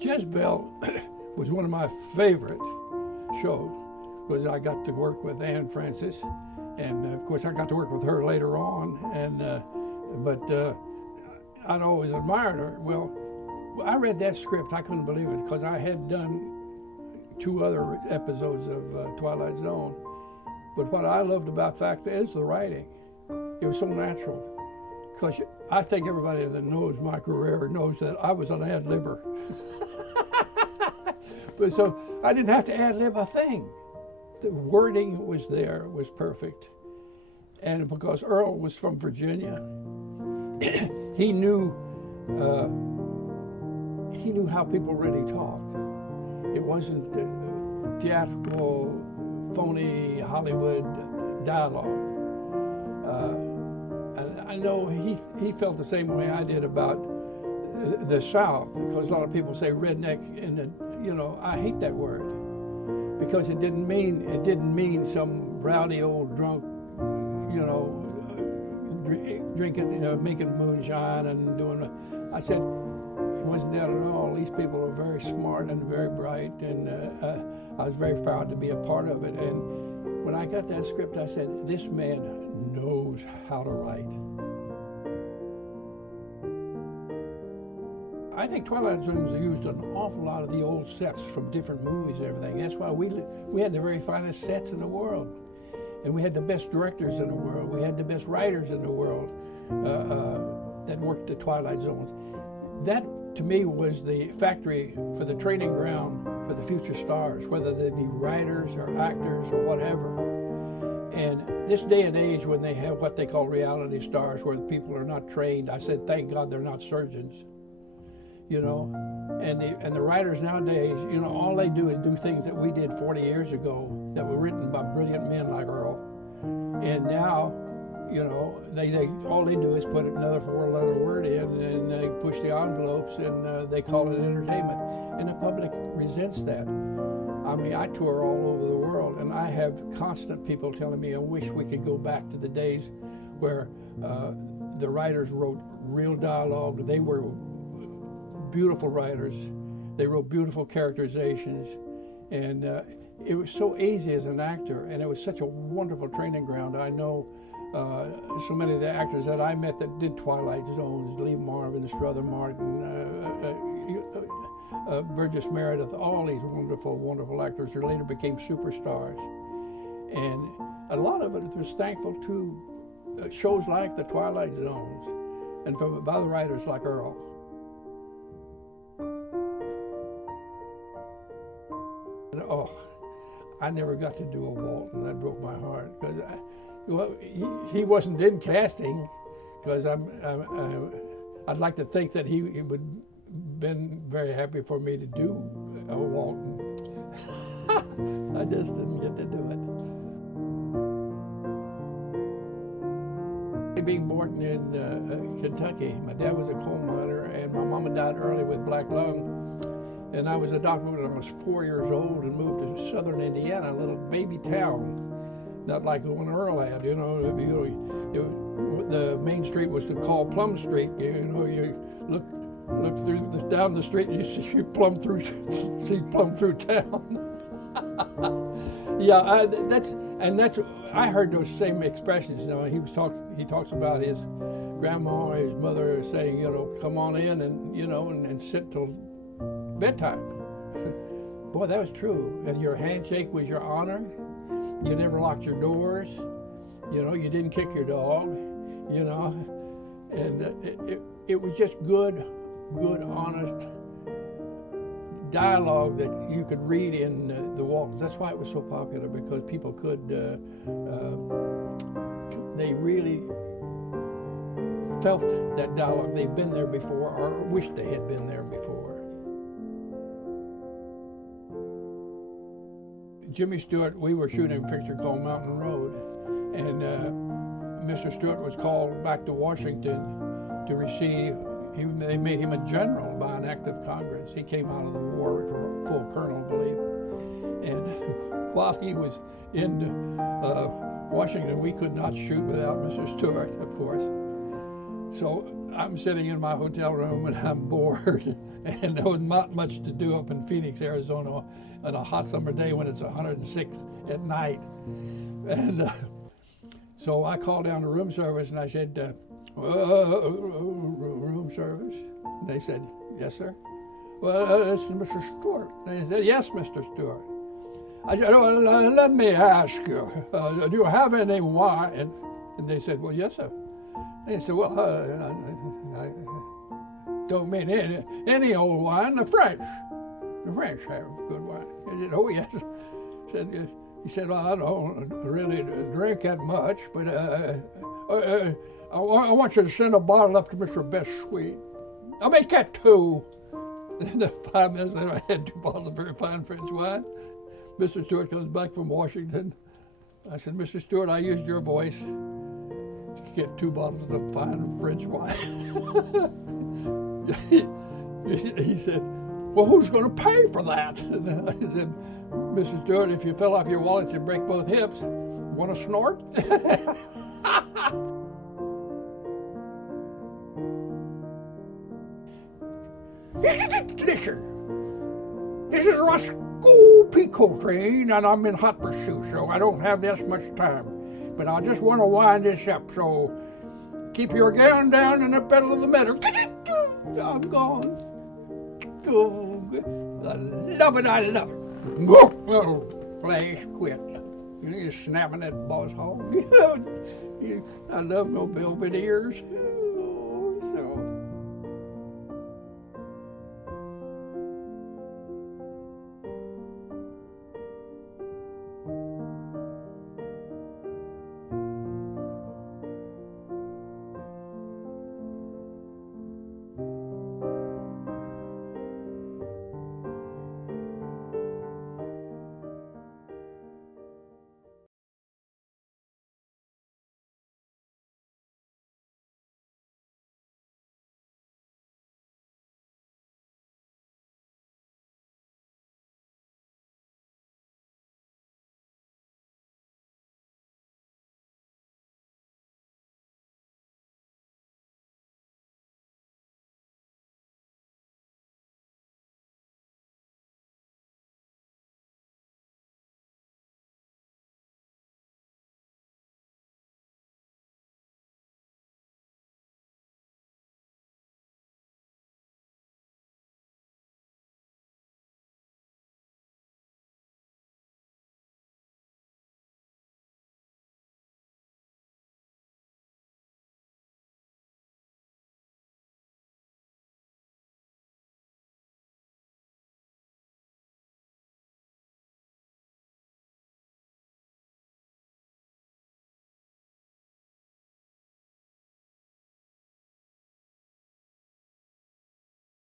Jezebel was one of my favorite shows because I got to work with Anne Francis, and of course I got to work with her later on. But I'd always admired her. Well, I read that script. I couldn't believe it because I had done 2 other episodes of Twilight Zone. But what I loved about fact is the writing. It was so natural. Because I think everybody that knows my career knows that I was an ad-libber. But so I didn't have to ad-lib a thing. The wording was there, was perfect. And because Earl was from Virginia, he knew how people really talked. It wasn't theatrical, phony Hollywood dialogue. I know he felt the same way I did about the South, because a lot of people say redneck, and I hate that word because it didn't mean some rowdy old drunk, drinking, making moonshine and doing. I said it wasn't that at all. These people are very smart and very bright, and I was very proud to be a part of it. And when I got that script, I said, this man knows how to write. I think Twilight Zone's used an awful lot of the old sets from different movies and everything. That's why we had the very finest sets in the world. And we had the best directors in the world. We had the best writers in the world that worked the Twilight Zones. That, to me, was the factory for the training ground for the future stars, whether they be writers or actors or whatever. And this day and age, when they have what they call reality stars, where the people are not trained, I said, thank God they're not surgeons. And the writers nowadays, all they do is do things that we did 40 years ago that were written by brilliant men like Earl. And now, they all they do is put another 4-letter word in, and they push the envelopes, and they call it entertainment. And the public resents that. I mean, I tour all over the world, and I have constant people telling me, I wish we could go back to the days where the writers wrote real dialogue. They were beautiful writers. They wrote beautiful characterizations, and it was so easy as an actor, and it was such a wonderful training ground. I know so many of the actors that I met that did Twilight Zones, Lee Marvin, Strother Martin, Burgess Meredith, all these wonderful, wonderful actors who later became superstars. And a lot of it was thankful to shows like the Twilight Zones and by the writers like Earl. Oh, I never got to do a Walton. That broke my heart because he wasn't in casting. Because I'd like to think that he would been very happy for me to do a Walton. I just didn't get to do it. Being born in Kentucky, my dad was a coal miner, and my mama died early with black lung. And I was adopted when I was 4 years old and moved to southern Indiana, a little baby town, not like the one Earl had. The main street was called Plum Street. You look down the street, and you plumb through town. Yeah, that's I heard those same expressions. He talks about his grandma, his mother saying, come on in and sit till bedtime. Boy, that was true. And your handshake was your honor. You never locked your doors. You didn't kick your dog. And it was just good, honest dialogue that you could read in the Waltons. That's why it was so popular, because people could, they really felt that dialogue. They've been there before or wished they had been there before. Jimmy Stewart, we were shooting a picture called Mountain Road, and Mr. Stewart was called back to Washington to receive. They made him a general by an act of Congress. He came out of the war for full colonel, I believe. And while he was in Washington, we could not shoot without Mr. Stewart, of course. So I'm sitting in my hotel room and I'm bored, and there was not much to do up in Phoenix, Arizona, on a hot summer day when it's 106 at night. And so I called down to room service and I said, room service? And they said, yes, sir. Well, it's Mr. Stewart. They said, yes, Mr. Stewart. I said, let me ask you, do you have any wine? And they said, well, yes, sir. And he said, well, I don't mean any old wine, the French. The French have good wine. He said, oh, yes. He said, well, I don't really drink that much, but I want you to send a bottle up to Mr. Best Sweet. I'll make that 2. And 5 minutes later, I had 2 bottles of very fine French wine. Mr. Stewart comes back from Washington. I said, Mr. Stewart, I used your voice to get 2 bottles of fine French wine. He said, well, who's going to pay for that? And I said, Mr. Stewart, if you fell off your wallet, you'd break both hips. Want to snort? Listen, this is Roscoe Pico train, and I'm in hot pursuit, so I don't have this much time. But I just want to wind this up, so keep your gown down in the pedal of the meadow. I'm gone. I love it, I love it. Oh, flash quit. You're snapping that boss hog. I love no velvet ears. Oh, so.